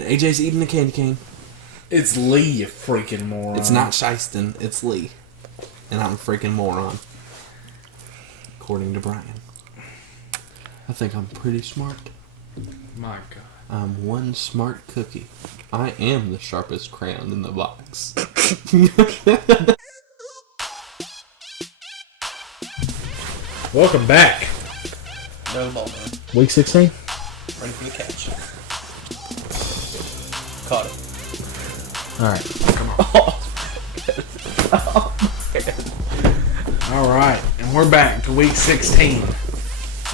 And AJ's eating the candy cane. It's Lee, you freaking moron. It's not Shieston, it's Lee. And I'm a freaking moron. According to Brian. I think I'm pretty smart. My God. I'm one smart cookie. I am the sharpest crayon in the box. Welcome back. No ball, man. Week 16? Ready for the catch. Caught it. Alright, come on. Alright, and we're back to week 16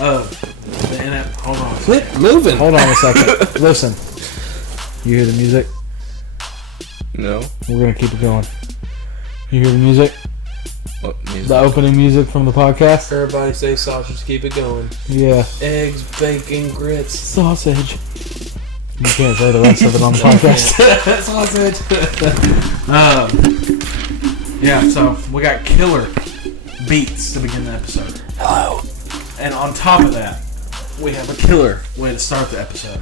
of the NFL. Hold on. Quit moving. Hold on a second. Listen. You hear the music? No. We're going to keep it going. You hear the music? What music? The opening music from the podcast? Everybody say sausage, keep it going. Yeah. Eggs, bacon, grits. Sausage. You can't say the rest of it on the podcast. Sausage. Yeah, so we got killer beats to begin the episode. Hello. And on top of that, we have a killer way to start the episode.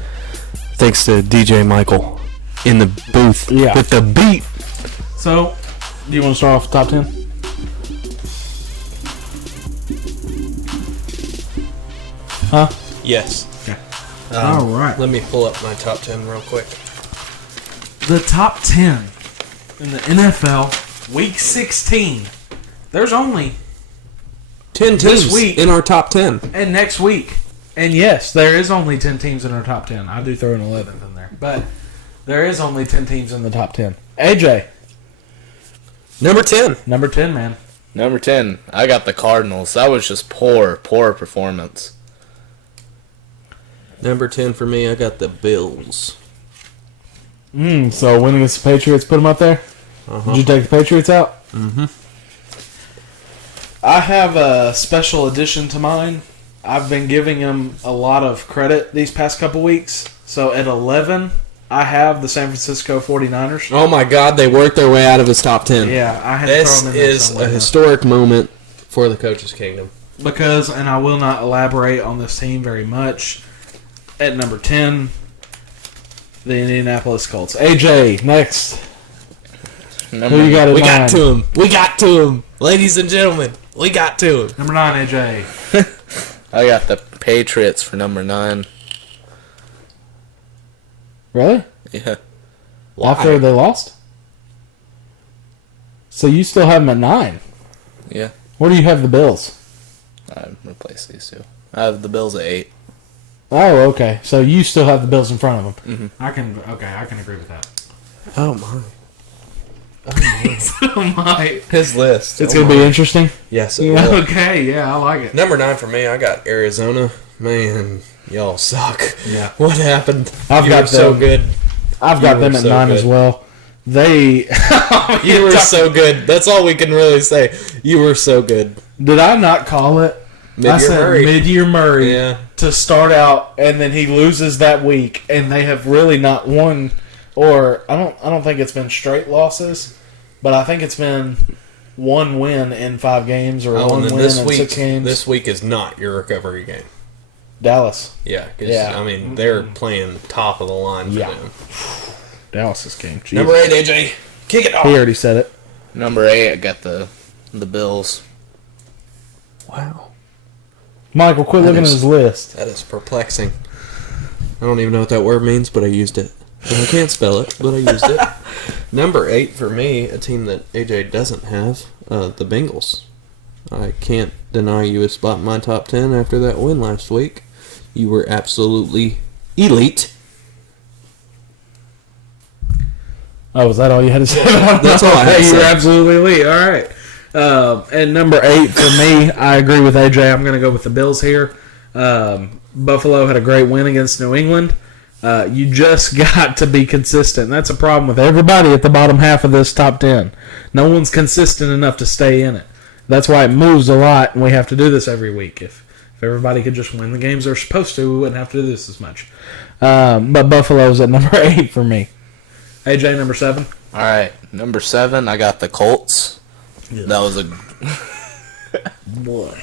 Thanks to DJ Michael in the booth with the beat. So, do you want to start off with top 10? Huh? Yes. Okay. All right. Let me pull up my top 10 real quick. The top 10 in the NFL, week 16. There's only 10 This teams week. in our top 10. and next week. And yes, there is only 10 teams in our top 10. I do throw an 11th in there. But there is only 10 teams in the top 10. AJ, Number 10. number 10, man. Number 10. I got the Cardinals. That was just poor performance. Number 10 for me, I got the Bills. So winning against the Patriots, put them up there? Did you take the Patriots out? Mm-hmm. I have a special addition to mine. I've been giving them a lot of credit these past couple weeks. So at 11, I have the San Francisco 49ers. Oh my God, they worked their way out of his top 10. Yeah, I had This to throw them in there is a somewhere. historic moment for the Coach's Kingdom. Because, and I will not elaborate on this team very much, at number 10, the Indianapolis Colts. AJ, next. Who you got at We 9? got to him. We got to him. Ladies and gentlemen, we got to him. Number 9, AJ. I got the Patriots for number 9. Really? Yeah. After they lost? So you still have them at 9. Yeah. Where do you have the Bills? I replaced these two. I have the Bills at 8. Oh, okay. So you still have the Bills in front of them. Mhm. I can agree with that. Oh my. Oh my. His list. It's going to be interesting. Yes, it will. Okay, yeah, I like it. Number 9 for me, I got Arizona. Man, y'all suck. Yeah. What happened? I've You got were so them. good. I've You got were them at so 9 good. as well. They... You were so good. That's all we can really say. You were so good. Did I not call it? I said Murray. mid-year Murray Yeah. to start out, and then he loses that week, and they have really not won, or I don't think it's been straight losses, but I think it's been one win in 5 games or Oh, one and then win this in week, 6 games. this week is not your recovery game. Dallas. Yeah, because, Yeah. I mean, they're playing top of the line for Yeah. them. Dallas's game. Jeez. Number 8, AJ. Kick it off. He already said it. Number 8, I got the Bills. Wow. Michael, quit That looking at is- his list. That is perplexing. I don't even know what that word means, but I used it. And I can't spell it, but I used it. Number 8 for me, a team that AJ doesn't have, the Bengals. I can't deny you a spot in my top 10 after that win last week. You were absolutely elite. Oh, was that all you had to say about That's all I had to You were say. absolutely elite. All right. And number 8 for me, I agree with AJ. I'm going to go with the Bills here. Buffalo had a great win against New England. You just got to be consistent. That's a problem with everybody at the bottom half of this top 10. No one's consistent enough to stay in it. That's why it moves a lot, and we have to do this every week. If everybody could just win the games they're supposed to, we wouldn't have to do this as much. But Buffalo's at number 8 for me. AJ, number 7. All right. Number 7, I got the Colts. Yeah. That was a... Boy.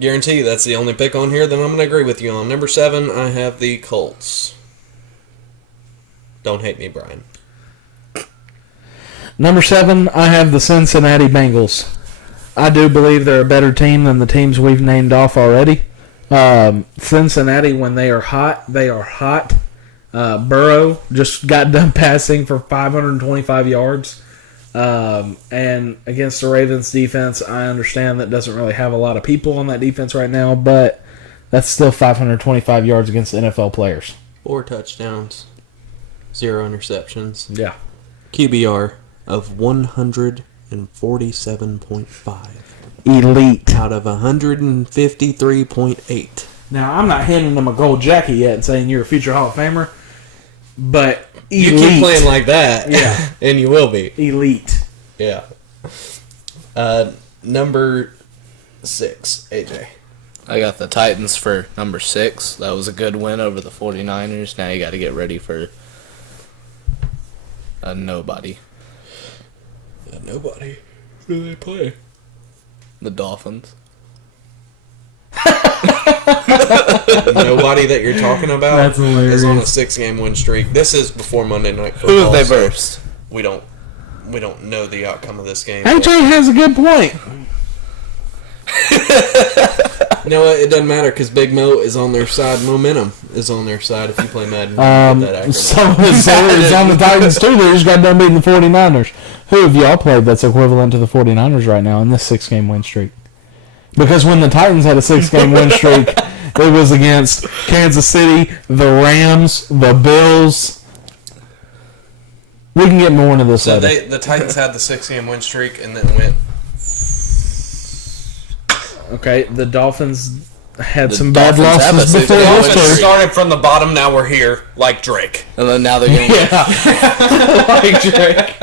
Guarantee you that's the only pick on here that I'm going to agree with you on. Number 7, I have the Colts. Don't hate me, Brian. Number 7, I have the Cincinnati Bengals. I do believe they're a better team than the teams we've named off already. Cincinnati, when they are hot, they are hot. Burrow just got done passing for 525 yards. And against the Ravens defense, I understand that doesn't really have a lot of people on that defense right now, but that's still 525 yards against NFL players. 4 touchdowns, 0 interceptions. Yeah. QBR of 147.5. Elite. Out of 153.8. Now, I'm not handing them a gold jacket yet and saying you're a future Hall of Famer, but elite. You keep playing like that, Yeah. and you will be. Elite. Yeah. Number 6, AJ. I got the Titans for number 6. That was a good win over the 49ers. Now you got to get ready for a nobody. Nobody. Who do they play? The Dolphins. Nobody that you're talking about That's hilarious. is on a 6-game win streak. This is before Monday Night Football. Who have they so versed? We don't know the outcome of this game. AJ has a good point. You know what? It doesn't matter because Big Mo is on their side. Momentum is on their side if you play Madden. So it's on the Titans too. They just got done beating the 49ers. Who have y'all played that's equivalent to the 49ers right now in this 6-game win streak? Because when the Titans had a 6-game win streak, it was against Kansas City, the Rams, the Bills. We can get more into this So later. the Titans had the 6-game win streak and then went. Okay, the Dolphins had The some bad Dolphins have a losses before six-game The win this Dolphins streak. too. started from the bottom. Now we're here, like Drake. And then now they're going to Yeah, like Drake.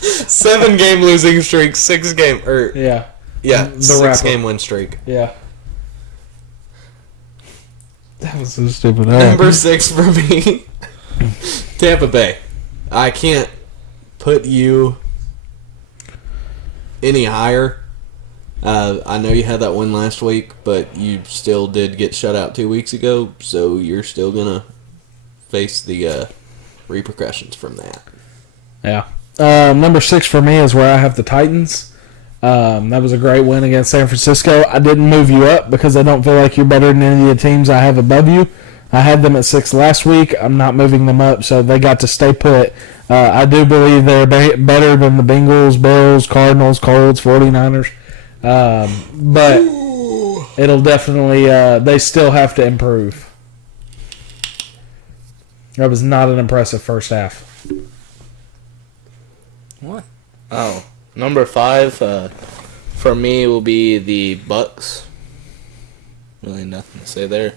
7-game losing streak, 6-game Yeah, yeah, The 6-game win streak. yeah. That was so stupid. Number 6 for me, Tampa Bay. I can't put you any higher. I know you had that win last week, but you still did get shut out 2 weeks ago, so you're still gonna face the repercussions from that. Yeah. Number 6 for me is where I have the Titans. That was a great win against San Francisco. I didn't move you up because I don't feel like you're better than any of the teams I have above you. I had them at 6 last week. I'm not moving them up, so they got to stay put. I do believe they're better than the Bengals, Bills, Cardinals, Colts, 49ers. But it'll definitely, they still have to improve. That was not an impressive first half. What? Oh. Number 5 for me will be the Bucks. Really nothing to say there.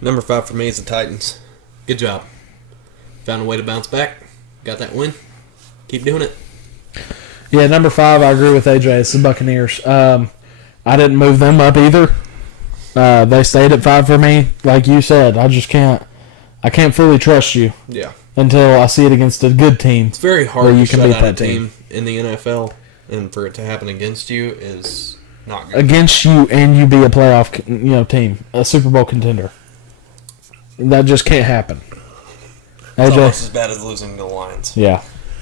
Number 5 for me is the Titans. Good job. Found a way to bounce back. Got that win. Keep doing it. Yeah, number 5, I agree with AJ. It's the Buccaneers. I didn't move them up either. They stayed at 5 for me. Like you said, I can't fully trust you Yeah. until I see it against a good team. It's very hard Where to you can shut beat out a that team. team in the NFL, and for it to happen against you is not good. Against you and you be a playoff team, a Super Bowl contender. That just can't happen. It's AJ? almost as bad as losing to the Lions. Yeah,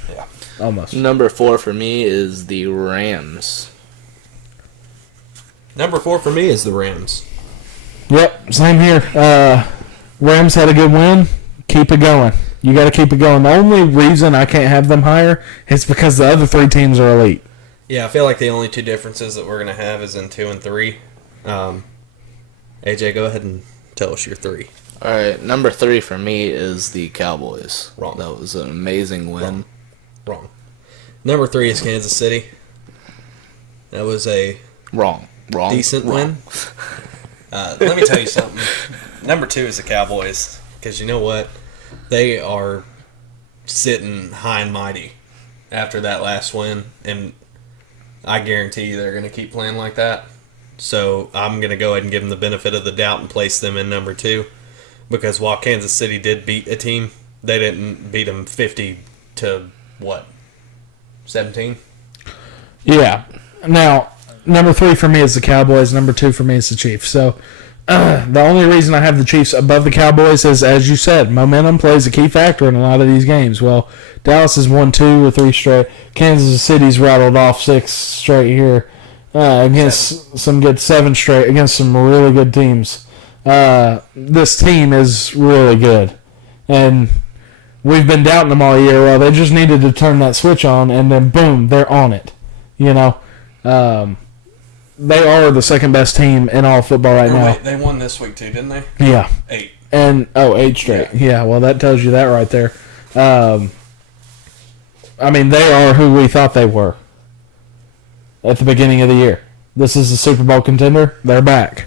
Yeah. almost. Number 4 for me is the Rams. Number 4 for me is the Rams. Yep, same here. Rams had a good win. Keep it going. You got to keep it going. The only reason I can't have them higher is because the other 3 teams are elite. Yeah, I feel like the only 2 differences that we're going to have is in 2 and 3. AJ, go ahead and tell us your 3. Alright, number 3 for me is the Cowboys. Wrong. That was an amazing win. Wrong. Number 3 is Kansas City. That was a Wrong. decent win. Let me tell you something. Number 2 is the Cowboys. Because you know what? They are sitting high and mighty after that last win. And I guarantee you they're going to keep playing like that. So I'm going to go ahead and give them the benefit of the doubt and place them in number 2. Because while Kansas City did beat a team, they didn't beat them 50 to, 17? Yeah. Now, number 3 for me is the Cowboys. Number 2 for me is the Chiefs. So, The only reason I have the Chiefs above the Cowboys is, as you said, momentum plays a key factor in a lot of these games. Well, Dallas has won 2 or 3 straight. Kansas City's rattled off 6 straight here against some good 7 straight against some really good teams. This team is really good, and we've been doubting them all year. Well, they just needed to turn that switch on, and then boom, they're on it. You know. They are the second best team in all football right now. Wait, they won this week too, didn't they? Yeah. 8. And 8 straight. Yeah. Well, that tells you that right there. I mean, they are who we thought they were at the beginning of the year. This is a Super Bowl contender. They're back.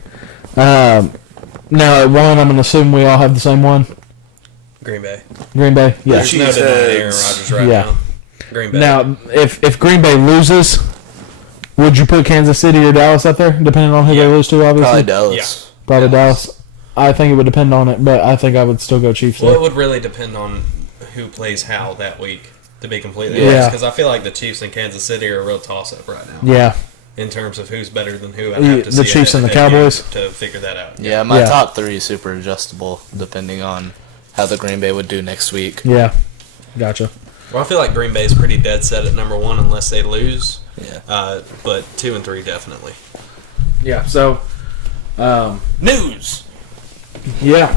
Now at 1, I'm going to assume we all have the same one. Green Bay. Green Bay. Yeah. There's no denying Aaron Rodgers right now. Green Bay. Now, if Green Bay loses, would you put Kansas City or Dallas up there, depending on who they lose to, obviously? Probably Dallas. Yeah. Probably Dallas. I think it would depend on it, but I think I would still go Chiefs. Well, there. it would really depend on who plays how that week, to be completely Yeah. honest. Because I feel like the Chiefs and Kansas City are a real toss-up right now. Yeah. In terms of who's better than who. I'd have to The see Chiefs a and the game Cowboys? to figure that out. Yeah, my Yeah. top 3 is super adjustable depending on how the Green Bay would do next week. Yeah. Gotcha. Well, I feel like Green Bay is pretty dead set at number 1 unless they lose. Yeah. But 2 and 3 definitely. Yeah, so, News! yeah.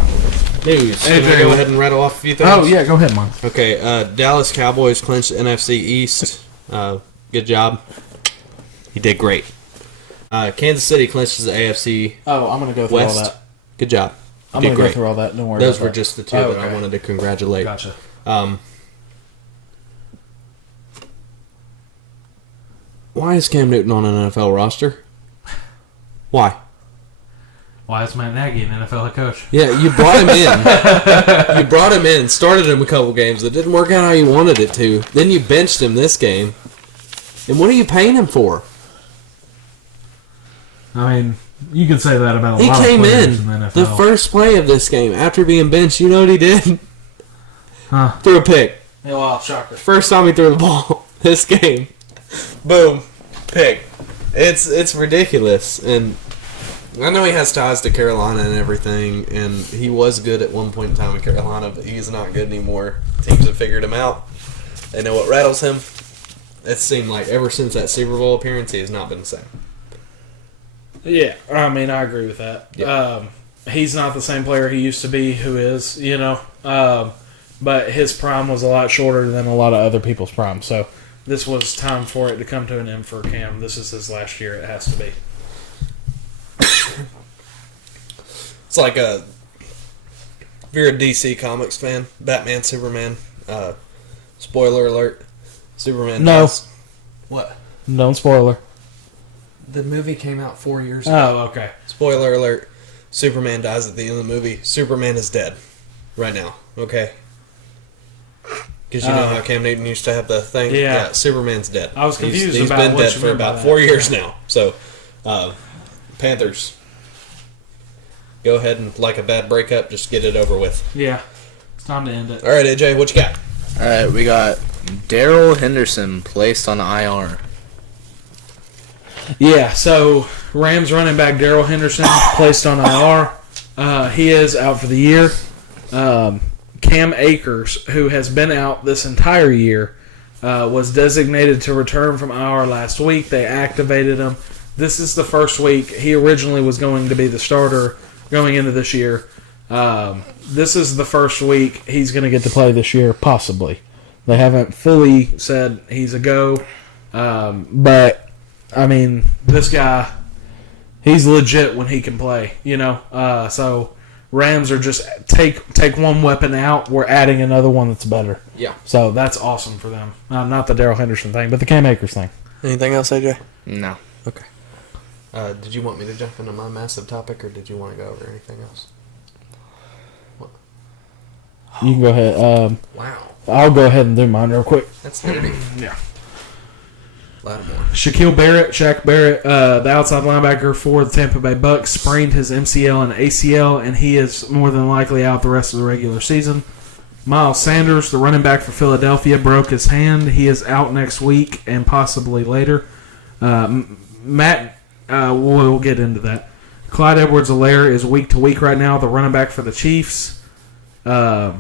News. Can I go ahead and rattle off a few things? Oh, yeah, go ahead, Mark. Okay, Dallas Cowboys clinched NFC East. Good job. You did great. Kansas City clinches the AFC Oh, I'm going to go through West. all that. Good job. I'm Did going to go great. through all that. Don't worry Those about were that. just the 2 Oh, that I okay. wanted to congratulate. Gotcha. Why is Cam Newton on an NFL roster? Why? Why is Matt Nagy an NFL head coach? Yeah, you brought him in. You brought him in, started him a couple games. It didn't work out how you wanted it to. Then you benched him this game. And what are you paying him for? I mean, you could say that about a He lot of came players in in the NFL. the first play of this game after being benched. You know what he did? Huh. Threw a pick. Yeah, well, shocker. First time he threw the ball this game. Boom. Pick. It's ridiculous. And I know he has ties to Carolina and everything, and he was good at one point in time in Carolina, but he's not good anymore. Teams have figured him out. They know what rattles him. It seemed like ever since that Super Bowl appearance, he has not been the same. Yeah, I mean, I agree with that. Yeah. He's not the same player he used to be, who is, you know. But his prime was a lot shorter than a lot of other people's prime. So this was time for it to come to an end for Cam. This is his last year. It has to be. It's like if you're a DC Comics fan, Batman, Superman, spoiler alert, Superman No. dies. What? Don't spoiler. The movie came out 4 years ago. Oh, okay. Spoiler alert, Superman dies at the end of the movie. Superman is dead right now, okay? Because you know how Cam Newton used to have the thing? Yeah. Superman's dead. I was confused He's about been what dead you for meant by about that. 4 years now. So, Panthers, go ahead and, like a bad breakup, just get it over with. Yeah. It's time to end it. All right, AJ, what you got? All right, we got Daryl Henderson placed on IR. Yeah, so Rams running back Daryl Henderson placed on IR. He is out for the year. Cam Akers, who has been out this entire year, was designated to return from IR last week. They activated him. This is the first week. He originally was going to be the starter going into this year. This is the first week he's going to get to play this year, possibly. They haven't fully said he's a go, but I mean, this guy, he's legit when he can play, you know. So Rams are just take one weapon out, we're adding another one that's better. Yeah. So that's awesome for them. Not the Daryl Henderson thing, but the Cam Akers thing. Anything else, AJ? No. Okay. Did you want me to jump into my massive topic, or did you want to go over anything else? What? You can go ahead. Wow. I'll go ahead and do mine real quick. That's dirty. Yeah. Lattimore. Shaq Barrett, the outside linebacker for the Tampa Bay Bucks, sprained his MCL and ACL, and he is more than likely out the rest of the regular season. Miles Sanders, the running back for Philadelphia, broke his hand. He is out next week and possibly later. We'll get into that. Clyde Edwards-Helaire is week to week right now, the running back for the Chiefs. Vic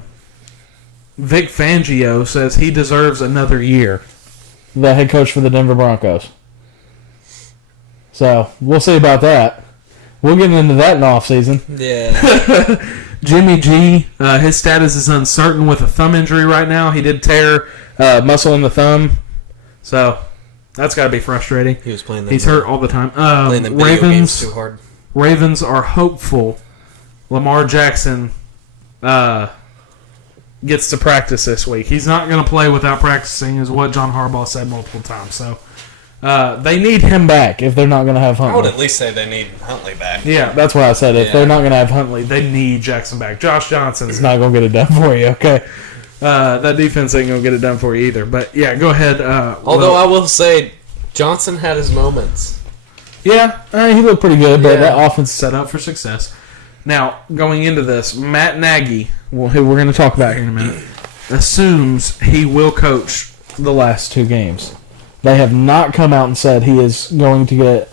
Fangio says he deserves another year. The head coach for the Denver Broncos. So, we'll see about that. We'll get into that in the offseason. Yeah. Jimmy G, his status is uncertain with a thumb injury right now. He did tear muscle in the thumb. So, that's got to be frustrating. He was playing. He's hurt all the time. Playing the video games too hard. Ravens are hopeful Lamar Jackson gets to practice this week. He's not going to play without practicing, is what John Harbaugh said multiple times. So they need him back if they're not going to have Huntley. I would at least say they need Huntley back. Yeah, that's what I said. If they're not going to have Huntley, they need Jackson back. Josh Johnson's not going to get it done for you, okay? That defense ain't going to get it done for you either. But, yeah, go ahead. Although I will say Johnson had his moments. Yeah, he looked pretty good, but that offense is set up for success. Now, going into this, Matt Nagy, who we're going to talk about here in a minute, assumes he will coach the last 2 games. They have not come out and said he is going to get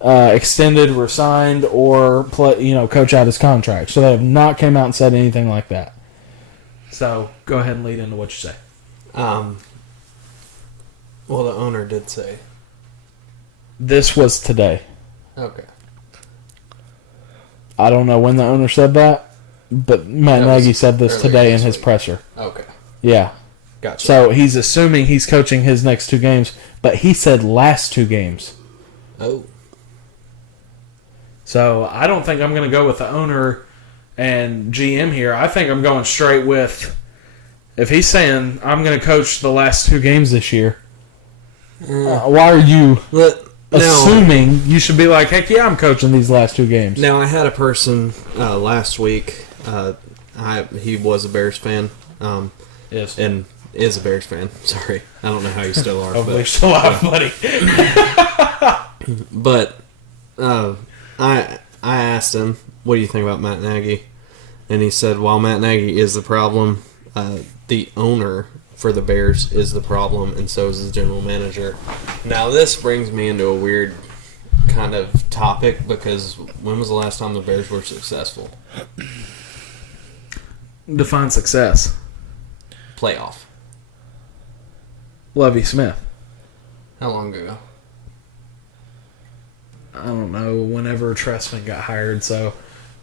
extended, resigned, or coach out his contract. So they have not come out and said anything like that. So go ahead and lead into what you say. Well, the owner did say. This was today. Okay. I don't know when the owner said that, but Matt Nagy said this today in his presser. Okay. Yeah. Gotcha. So he's assuming he's coaching his next 2 games, but he said last 2 games. Oh. So I don't think I'm going to go with the owner and GM here. I think I'm going straight with, if he's saying I'm going to coach the last 2 games this year, why are you assuming you should be like, heck yeah, I'm coaching these last 2 games? Now, I had a person last week, he was a Bears fan. Yes. And is a Bears fan. Sorry. I don't know how you still are. Hopefully you're still alive, buddy. But I asked him, what do you think about Matt Nagy? And he said, while Matt Nagy is the problem, the owner for the Bears is the problem, and so is the general manager. Now, this brings me into a weird kind of topic, because when was the last time the Bears were successful? Define success. Playoff. Lovie Smith. How long ago? I don't know, whenever Trestman got hired, so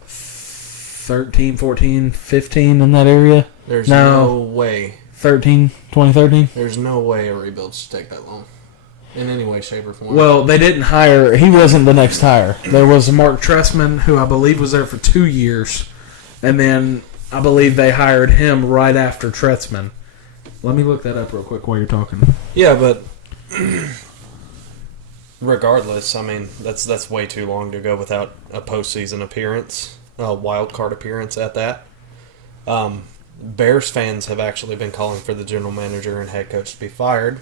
13, 14, 15 in that area? There's no way. 2013? There's no way a rebuild should take that long. In any way, shape, or form. Well, they didn't hire, he wasn't the next hire. There was Mark Trestman, who I believe was there for 2 years, and then I believe they hired him right after Trestman. Let me look that up real quick while you're talking. Yeah, but regardless, I mean, that's way too long to go without a postseason appearance, a wild card appearance at that. Bears fans have actually been calling for the general manager and head coach to be fired.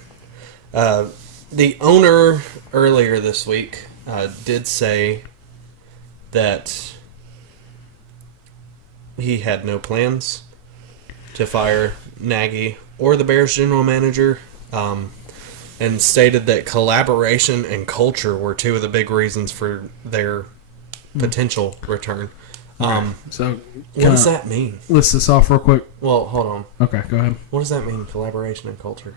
The owner earlier this week did say that he had no plans to fire Nagy or the Bears general manager, and stated that collaboration and culture were 2 of the big reasons for their potential return. So, what does that mean? List this off real quick. Well, hold on. Okay, go ahead. What does that mean, collaboration and culture?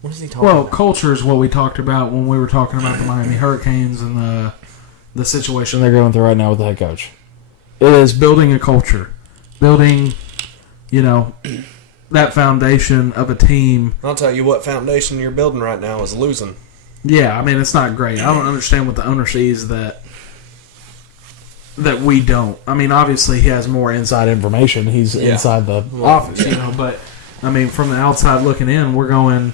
What is he talking about? Well, culture is what we talked about when we were talking about the Miami Hurricanes and the situation they're going through right now with the head coach. It is building a culture. Building, that foundation of a team. I'll tell you what foundation you're building right now is losing. Yeah, I mean, it's not great. I don't understand what the owner sees that we don't. I mean, obviously he has more inside information. He's inside the office, but I mean, from the outside looking in, we're going,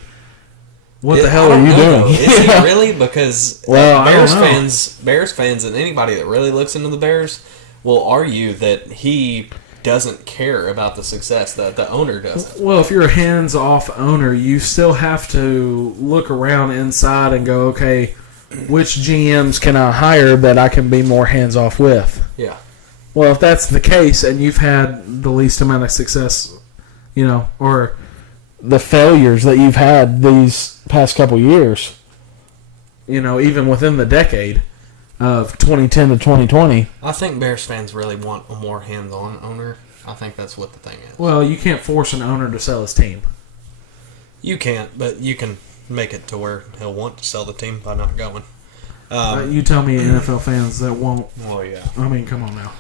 what the hell are you doing? Is he really? Because Bears fans and anybody that really looks into the Bears will argue that he doesn't care about the success, that the owner doesn't. Well, if you're a hands-off owner, you still have to look around inside and go, okay, which GMs can I hire that I can be more hands-off with? Yeah. Well, if that's the case and you've had the least amount of success, or the failures that you've had these past couple years, even within the decade, of 2010 to 2020. I think Bears fans really want a more hands-on owner. I think that's what the thing is. Well, you can't force an owner to sell his team. You can't, but you can make it to where he'll want to sell the team by not going. You tell me NFL fans that won't. Well, yeah. I mean, come on now.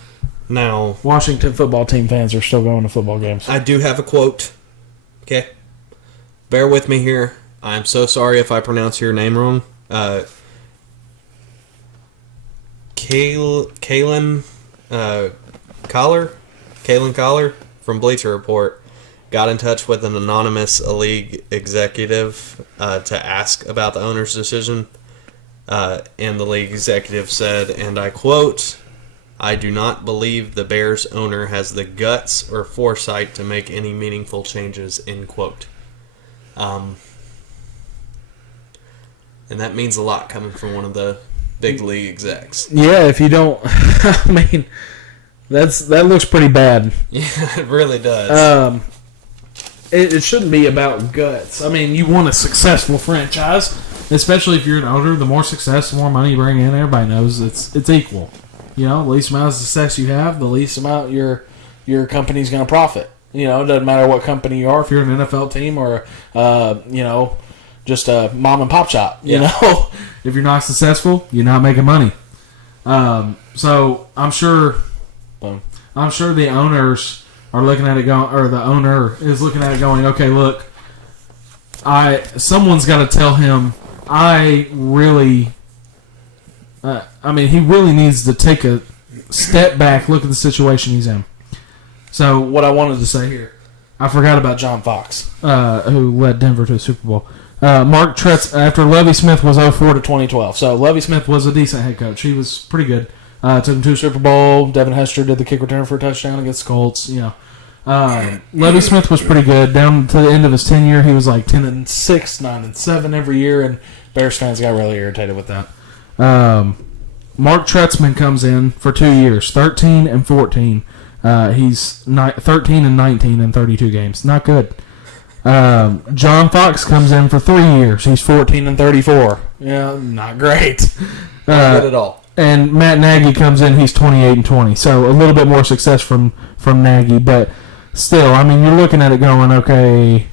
Now, Washington football team fans are still going to football games. I do have a quote. Okay? Bear with me here. I'm so sorry if I pronounce your name wrong. Kalen Collar from Bleacher Report got in touch with an anonymous league executive to ask about the owner's decision. And the league executive said, and I quote, "I do not believe the Bears owner has the guts or foresight to make any meaningful changes," end quote. And that means a lot coming from one of the big league execs. Yeah, if you don't, I mean, that looks pretty bad. Yeah, it really does. It shouldn't be about guts. I mean, you want a successful franchise, especially if you're an owner. The more success, the more money you bring in. Everybody knows it's equal. You know, the least amount of success you have, the least amount your company's going to profit. You know, it doesn't matter what company you are. If you're an NFL team or just a mom and pop shop. You know, if you're not successful, you're not making money. So I'm sure the owners are looking at it going, or the owner is looking at it going, okay, look, someone's got to tell him. He really needs to take a step back, look at the situation he's in. So what I wanted to say here, I forgot about John Fox, who led Denver to the Super Bowl. Mark Tretz, after Lovie Smith was 0-4 to 2012. So Lovie Smith was a decent head coach. He was pretty good. Took him to a Super Bowl. Devin Hester did the kick return for a touchdown against the Colts. You know, Lovie Smith was pretty good. Down to the end of his tenure, he was like 10-6, 9-7 every year, and Bears fans got really irritated with that. Mark Tretzman comes in for 2 years, 13 and 14. He's 13 and 19 in 32 games. Not good. John Fox comes in for 3 years. He's 14 and 34. Yeah, not great. Not good at all. And Matt Nagy comes in. He's 28 and 20. So a little bit more success from Nagy, but still, I mean, you're looking at it going, okay.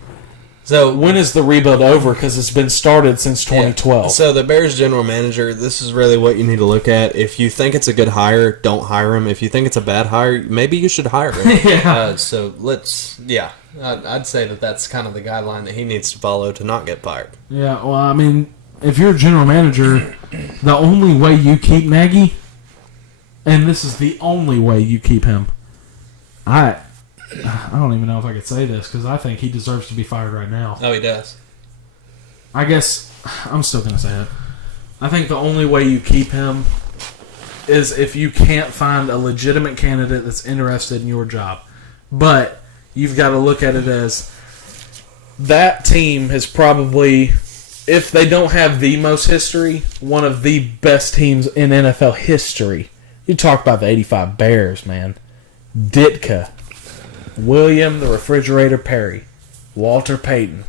So when is the rebuild over? Because it's been started since 2012. Yeah. So the Bears general manager, this is really what you need to look at. If you think it's a good hire, don't hire him. If you think it's a bad hire, maybe you should hire him. Yeah. I'd say that's kind of the guideline that he needs to follow to not get fired. Yeah, well, I mean, if you're a general manager, the only way you keep Nagy, and this is the only way you keep him, I don't even know if I could say this because I think he deserves to be fired right now. Oh, he does. I guess I'm still going to say it. I think the only way you keep him is if you can't find a legitimate candidate that's interested in your job. But you've got to look at it as that team has probably, if they don't have the most history, one of the best teams in NFL history. You talk about the 85 Bears, man. Ditka. William the Refrigerator Perry, Walter Payton.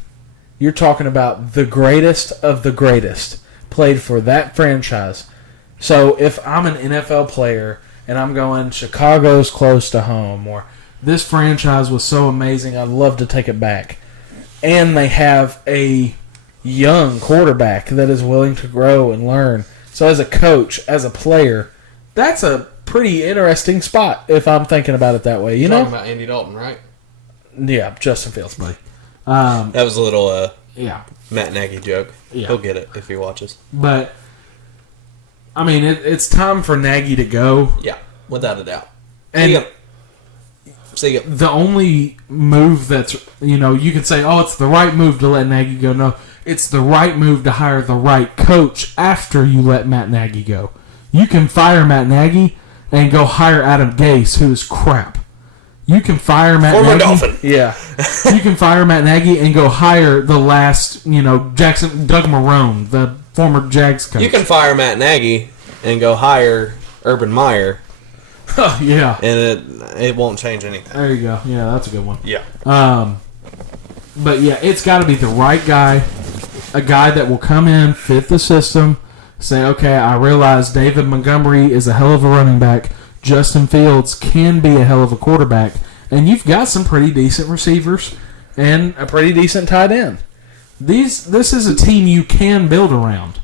You're talking about the greatest of the greatest played for that franchise. So if I'm an NFL player and I'm going, Chicago's close to home, or this franchise was so amazing, I'd love to take it back, and they have a young quarterback that is willing to grow and learn. So as a coach, as a player, that's a pretty interesting spot if I'm thinking about it that way. You know, talking about Andy Dalton, right? Yeah, Justin Fields, buddy. That was a little yeah Matt Nagy joke. Yeah. He'll get it if he watches. But I mean, it's time for Nagy to go. Yeah, without a doubt. And See ya. The only move that's, you can say, oh, it's the right move to let Nagy go. No, it's the right move to hire the right coach after you let Matt Nagy go. You can fire Matt Nagy and go hire Adam Gase, who is crap. You can fire Matt Former Nagy. Dolphin. Yeah. You can fire Matt Nagy and go hire the last, Doug Marrone, the former Jags coach. You can fire Matt Nagy and go hire Urban Meyer. Oh, yeah. And it won't change anything. There you go. Yeah, that's a good one. Yeah. But, yeah, it's got to be the right guy, a guy that will come in, fit the system, say, okay, I realize David Montgomery is a hell of a running back. Justin Fields can be a hell of a quarterback. And you've got some pretty decent receivers and a pretty decent tight end. This is a team you can build around.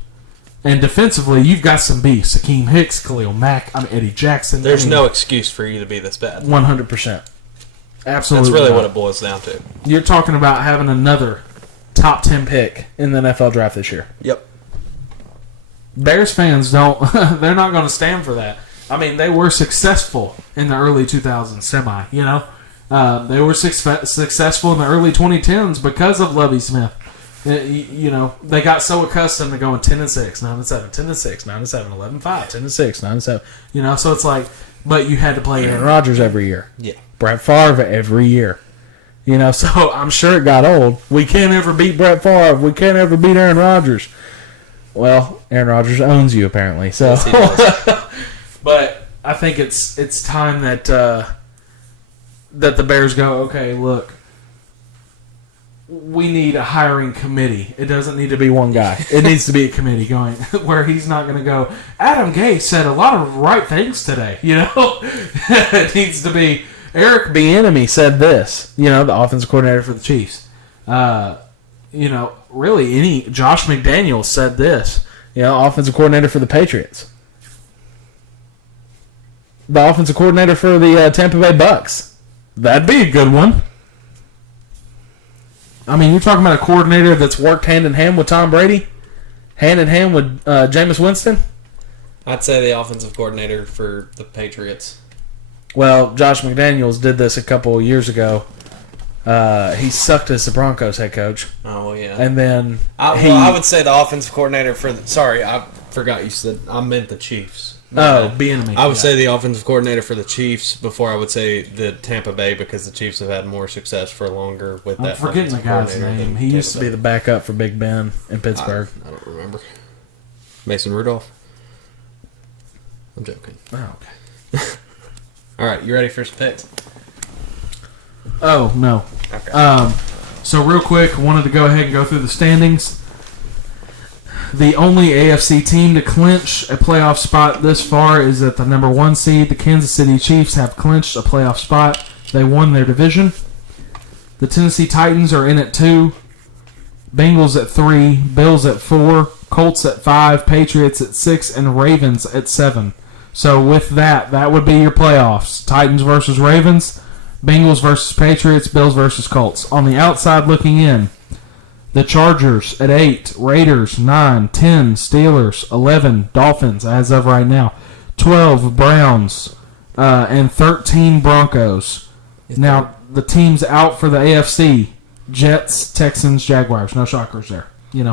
And defensively, you've got some beasts. Akeem Hicks, Khalil Mack, Eddie Jackson. There's no excuse for you to be this bad. 100%. Absolutely. That's really what it boils down to. You're talking about having another top 10 pick in the NFL draft this year. Yep. Bears fans they're not going to stand for that. I mean, they were successful in the early 2000s, they were successful in the early 2010s because of Lovie Smith. They got so accustomed to going 10-6, 9-7, 10-6, 9-7, 11-5, 10-6, 9-7. So it's like, but you had to play Aaron Rodgers every year. Yeah. Brett Favre every year. So I'm sure it got old. We can't ever beat Brett Favre. We can't ever beat Aaron Rodgers. Well, Aaron Rodgers owns you apparently. So, yes, he does. But I think it's time that the Bears go, okay, look, we need a hiring committee. It doesn't need to be one guy. It needs to be a committee going where he's not going to go, Adam Gase said a lot of right things today. It needs to be Eric Bieniemy said this, the offensive coordinator for the Chiefs. Really Josh McDaniels said this, offensive coordinator for the Patriots. The offensive coordinator for the Tampa Bay Bucks. That'd be a good one. I mean, you're talking about a coordinator that's worked hand in hand with Tom Brady, hand in hand with Jameis Winston. I'd say the offensive coordinator for the Patriots. Well, Josh McDaniels did this a couple of years ago. He sucked as the Broncos head coach. Oh, yeah. And then I would say the offensive coordinator for the... Sorry, I forgot you said... I meant the Chiefs. Bieniemy. I would say the offensive coordinator for the Chiefs before I would say the Tampa Bay because the Chiefs have had more success for longer with that. I'm forgetting the guy's name. He used to be the backup for Big Ben in Pittsburgh. I don't remember. Mason Rudolph? I'm joking. Oh, okay. All right, you ready for some picks? Oh, no. Okay. So real quick, I wanted to go ahead and go through the standings. The only AFC team to clinch a playoff spot this far is at the number 1 seed. The Kansas City Chiefs have clinched a playoff spot. They won their division. The Tennessee Titans are in at 2. Bengals at 3. Bills at 4. Colts at 5. Patriots at 6. And Ravens at 7. So with that would be your playoffs. Titans versus Ravens. Bengals versus Patriots. Bills versus Colts. On the outside looking in, the Chargers at 8, Raiders 9, 10, Steelers 11, Dolphins as of right now, 12 Browns, and 13 Broncos. Now the teams out for the AFC: Jets, Texans, Jaguars. No shockers there. In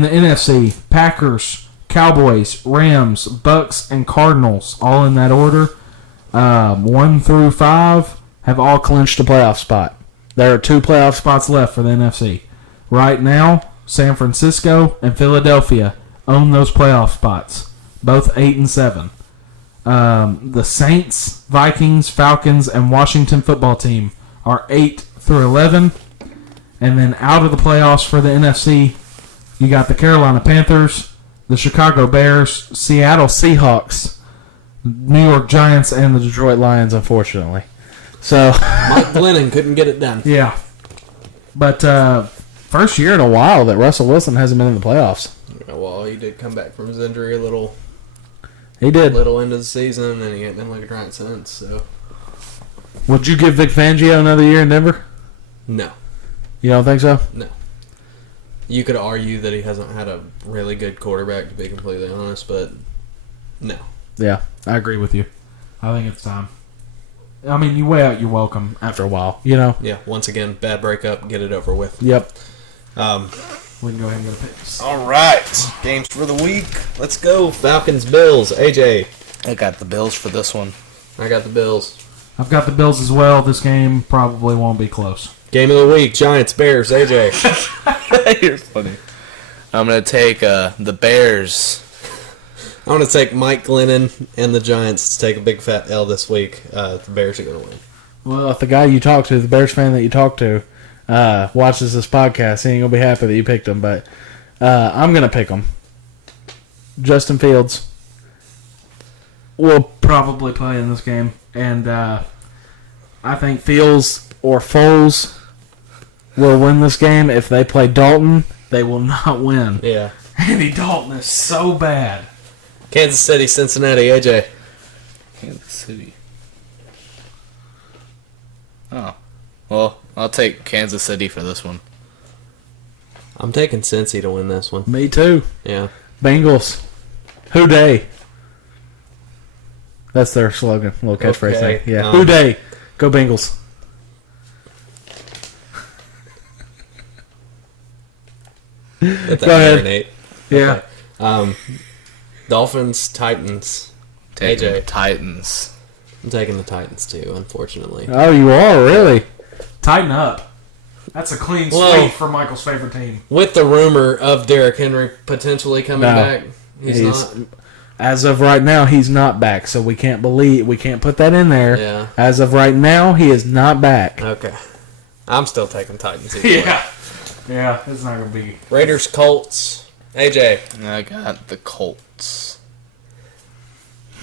the NFC: Packers, Cowboys, Rams, Bucks, and Cardinals. All in that order. 1 through 5 have all clinched a playoff spot. There are 2 playoff spots left for the NFC. Right now, San Francisco and Philadelphia own those playoff spots, both 8 and 7. The Saints, Vikings, Falcons, and Washington football team are 8 through 11. And then out of the playoffs for the NFC, you got the Carolina Panthers, the Chicago Bears, Seattle Seahawks, New York Giants, and the Detroit Lions, unfortunately. So Mike Glennon couldn't get it done. Yeah. But first year in a while that Russell Wilson hasn't been in the playoffs. Yeah, well, he did come back from his injury a little. He did. Little into the season, and he ain't been like a giant since. So, would you give Vic Fangio another year in Denver? No. You don't think so? No. You could argue that he hasn't had a really good quarterback, to be completely honest, but no. Yeah, I agree with you. I think it's time. I mean, you weigh out your welcome after a while, Yeah, once again, bad breakup, get it over with. Yep. We can go ahead and go to picks. All right, games for the week. Let's go. Falcons, Bills. AJ. I got the Bills for this one. I got the Bills. I've got the Bills as well. This game probably won't be close. Game of the week, Giants, Bears. AJ. You're funny. I'm going to take the Bears. I'm going to take Mike Glennon and the Giants to take a big fat L this week. The Bears are going to win. Well, if the guy you talk to, the Bears fan that you talk to, watches this podcast, he ain't going to be happy that you picked him, but I'm going to pick them. Justin Fields will probably play in this game. And I think Fields or Foles will win this game. If they play Dalton, they will not win. Yeah. Andy Dalton is so bad. Kansas City, Cincinnati, AJ. Kansas City. Oh. Well, I'll take Kansas City for this one. I'm taking Cincy to win this one. Me too. Yeah. Bengals. Who day? That's their slogan. Little catchphrase Okay. thing. Yeah. Who day? Go Bengals. Let that Go ahead. marinate. Yeah. Okay. Dolphins, Titans. Taking AJ. the Titans. I'm taking the Titans too, unfortunately. Oh, you are? Really? Tighten up. That's a clean Whoa. sweep for Michael's favorite team. With the rumor of Derrick Henry potentially coming No. back, he's not. As of right now, he's not back, so we can't put that in there. Yeah. As of right now, he is not back. Okay. I'm still taking Titans. Either way. Yeah, it's not going to be. Raiders, Colts. AJ. I got the Colts.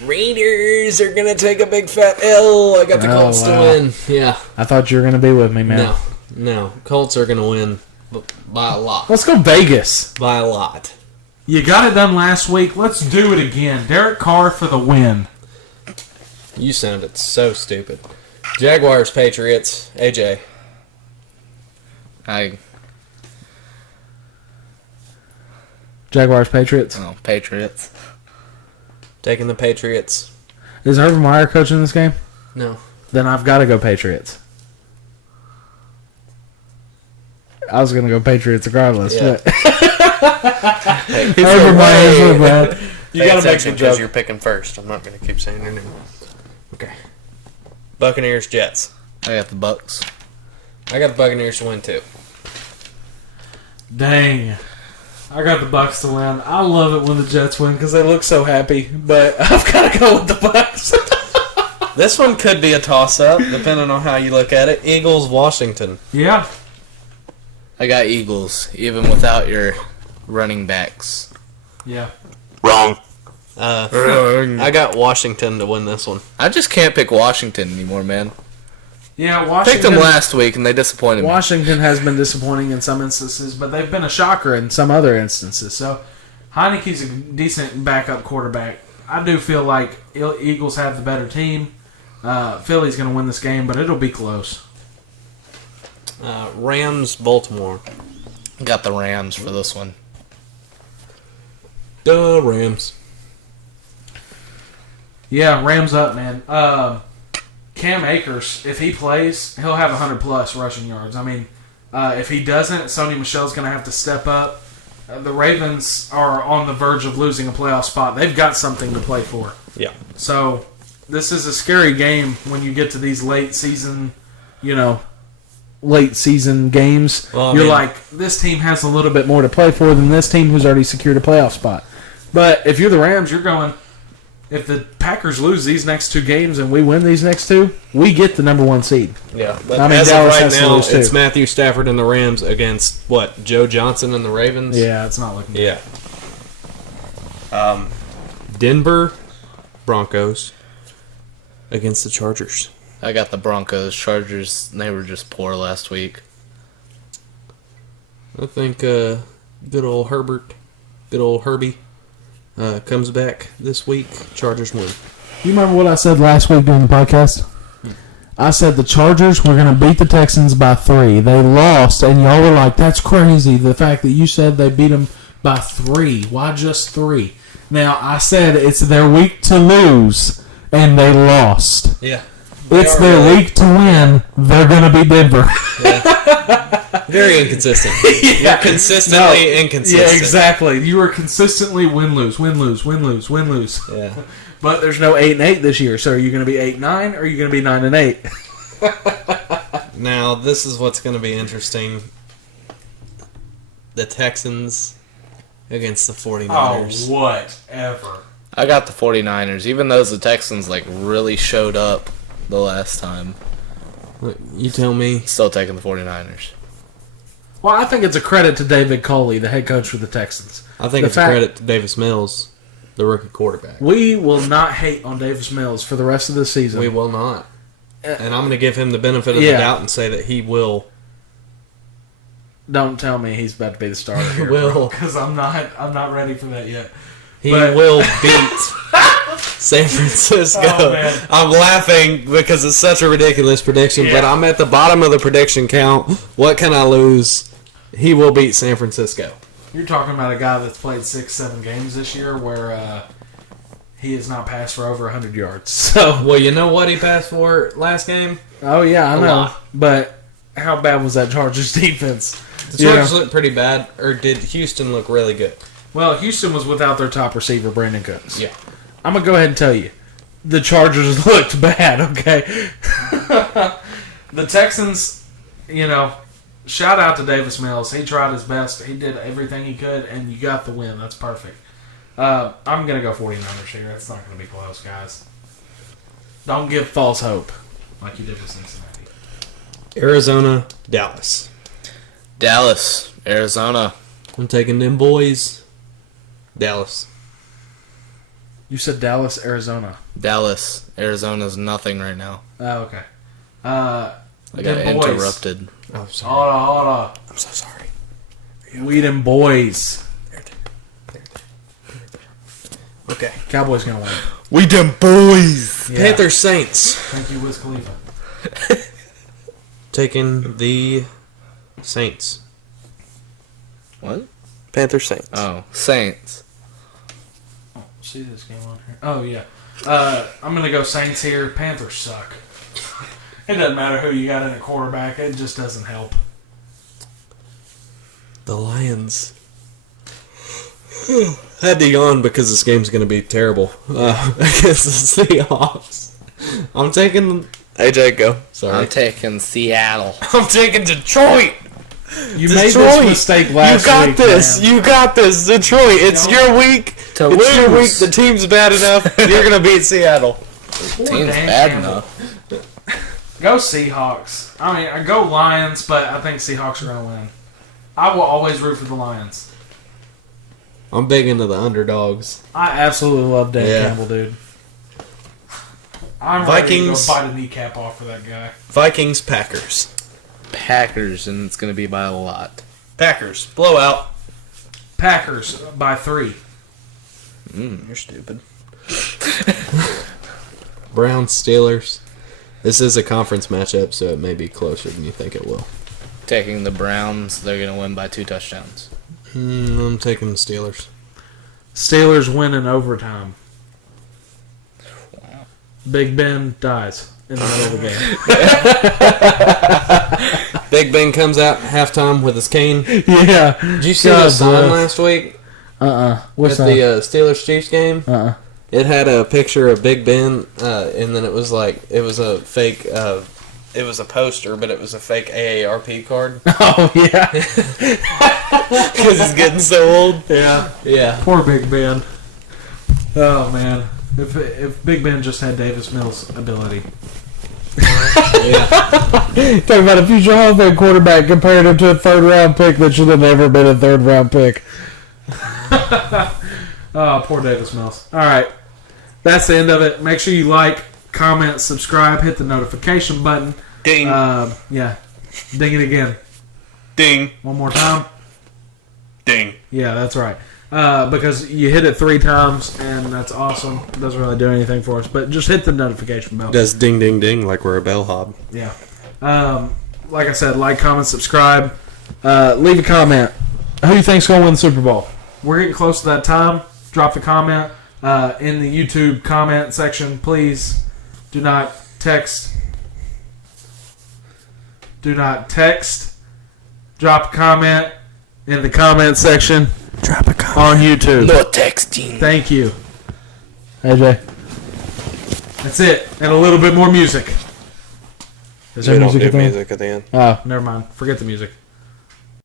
Raiders are going to take a big fat L. I got the Oh, Colts wow. to win. Yeah. I thought you were going to be with me, man. No. Colts are going to win by a lot. Let's go Vegas. By a lot. You got it done last week. Let's do it again. Derek Carr for the win. You sounded so stupid. Jaguars, Patriots. AJ. Jaguars, Patriots. Patriots. Taking the Patriots. Is Urban Meyer coaching this game? No. Then I've got to go Patriots. I was going to go Patriots regardless. Yeah. But Hey, Urban Meyer's so bad. you got to make some because you're picking first. I'm not going to keep saying your name. Okay. Buccaneers, Jets. I got the Bucks. I got the Buccaneers to win too. Dang. I got the Bucks to win. I love it when the Jets win because they look so happy. But I've got to go with the Bucks. This one could be a toss-up, depending on how you look at it. Eagles, Washington. Yeah. I got Eagles, even without your running backs. Yeah. Wrong. I got Washington to win this one. I just can't pick Washington anymore, man. Yeah, Picked Washington. them last week and they disappointed me. Washington has been disappointing in some instances, but they've been a shocker in some other instances. So, Heineke's a decent backup quarterback. I do feel like Eagles have the better team. Philly's going to win this game, but it'll be close. Rams, Baltimore. Got the Rams for this one. Duh, Rams. Yeah, Rams up, man. Cam Akers, if he plays, he'll have 100-plus rushing yards. I mean, if he doesn't, Sony Michel's going to have to step up. The Ravens are on the verge of losing a playoff spot. They've got something to play for. Yeah. So, this is a scary game when you get to these late season games. Well, You're like, this team has a little bit more to play for than this team who's already secured a playoff spot. But if you're the Rams, you're going, if the Packers lose these next two games and we win these next two, we get the number one seed. Yeah, but I mean, as Dallas of has right to now, lose, too. it's Matthew Stafford and the Rams against, what, Joe Johnson and the Ravens? Yeah, it's not looking good. Yeah. Denver Broncos against the Chargers. I got the Broncos. Chargers, they were just poor last week. I think good old Herbie comes back this week. Chargers win. You remember what I said last week during the podcast? I said the Chargers were going to beat the Texans by 3. They lost, and y'all were like, that's crazy, the fact that you said they beat them by 3. Why just 3? Now, I said it's their week to lose, and they lost. Yeah. It's their week to win. They're going to beat Denver. Yeah. Very inconsistent. You're consistently inconsistent. Yeah, exactly. You were consistently win-lose, win-lose, win-lose, win-lose. Yeah. But there's no 8-8 this year, so are you going to be 8-9 or are you going to be 9-8? Now, this is what's going to be interesting. The Texans against the 49ers. Oh, whatever. I got the 49ers, even though the Texans really showed up the last time. You tell me. Still taking the 49ers. Well, I think it's a credit to David Coley, the head coach for the Texans. I think it's a credit to Davis Mills. the rookie quarterback. We will not hate on Davis Mills for the rest of the season. We will not. And I'm going to give him the benefit of the doubt and say that he will. Don't tell me he's about to be the starter here. Will. Because I'm not ready for that yet. He will beat San Francisco. Oh, man. I'm laughing because it's such a ridiculous prediction, but I'm at the bottom of the prediction count. What can I lose? He will beat San Francisco. You're talking about a guy that's played 6-7 games this year where he has not passed for over 100 yards. So, well, you know what he passed for last game? Oh, yeah, I know. lot. But how bad was that Chargers defense? The Chargers looked pretty bad, or did Houston look really good? Well, Houston was without their top receiver, Brandon Cooks. Yeah. I'm going to go ahead and tell you. The Chargers looked bad, okay? The Texans, shout out to Davis Mills. He tried his best. He did everything he could, and you got the win. That's perfect. I'm going to go 49ers here. It's not going to be close, guys. Don't give false hope like you did with Cincinnati. Arizona, Dallas. Dallas, Arizona. I'm taking them boys. Dallas. You said Dallas, Arizona. Dallas, Arizona's nothing right now. Oh, okay. I got interrupted. Oh, sorry. Hold on. I'm so sorry. We them boys. Okay. Cowboys going to win. We them boys. Yeah. Panthers, Saints. Thank you, Wiz Khalifa. Taking the Saints. What? Panthers, Saints. Oh, Saints. Oh, see this game on here? Oh, yeah. I'm going to go Saints here. Panthers suck. It doesn't matter who you got in a quarterback. It just doesn't help. The Lions. Had to yawn because this game's going to be terrible against the Seahawks. I'm taking... AJ, go. Sorry. I'm taking Seattle. I'm taking Detroit. You made this mistake last week. You got this. Man. You got this. Detroit. It's your week. To it's your week. lose. The team's bad enough. You're going to beat Seattle. Team's bad enough. Go Seahawks. I mean, I go Lions, but I think Seahawks are going to win. I will always root for the Lions. I'm big into the underdogs. I absolutely love Dan Campbell, dude. I'm ready to go bite a kneecap off for that guy. Vikings, Packers. Packers, and it's going to be by a lot. Packers, blowout. Packers by 3. You're stupid. Browns, Steelers. This is a conference matchup, so it may be closer than you think it will. Taking the Browns, they're going to win by 2 touchdowns. I'm taking the Steelers. Steelers win in overtime. Wow. Big Ben dies in the middle of the game. Big Ben comes out halftime with his cane. Yeah. Did you see the sign last week? What's at the Steelers-Chiefs game? Uh-uh. It had a picture of Big Ben, and then it was a fake... it was a poster, but it was a fake AARP card. Oh, yeah. Because he's getting so old. Yeah. Yeah. Poor Big Ben. Oh, man. If Big Ben just had Davis Mills' ability. Yeah. Talking about a future Hall of Fame quarterback compared him to a third-round pick that should have never been a third-round pick. Oh, poor Davis Mills. All right. That's the end of it. Make sure you like, comment, subscribe, hit the notification button. Ding. Yeah. Ding it again. Ding. One more time. Ding. Yeah, that's right. Because you hit it 3 times, and that's awesome. It doesn't really do anything for us, but just hit the notification bell. It does ding, ding, ding like we're a bellhop. Yeah. Like I said, like, comment, subscribe. Leave a comment. Who do you think's going to win the Super Bowl? We're getting close to that time. Drop the comment in the YouTube comment section. Please do not text. Do not text. Drop a comment in the comment section. Drop a comment. On YouTube. No texting. Thank you. AJ. That's it. And a little bit more music. Is there music at the end? Music at the end. Oh, never mind. Forget the music.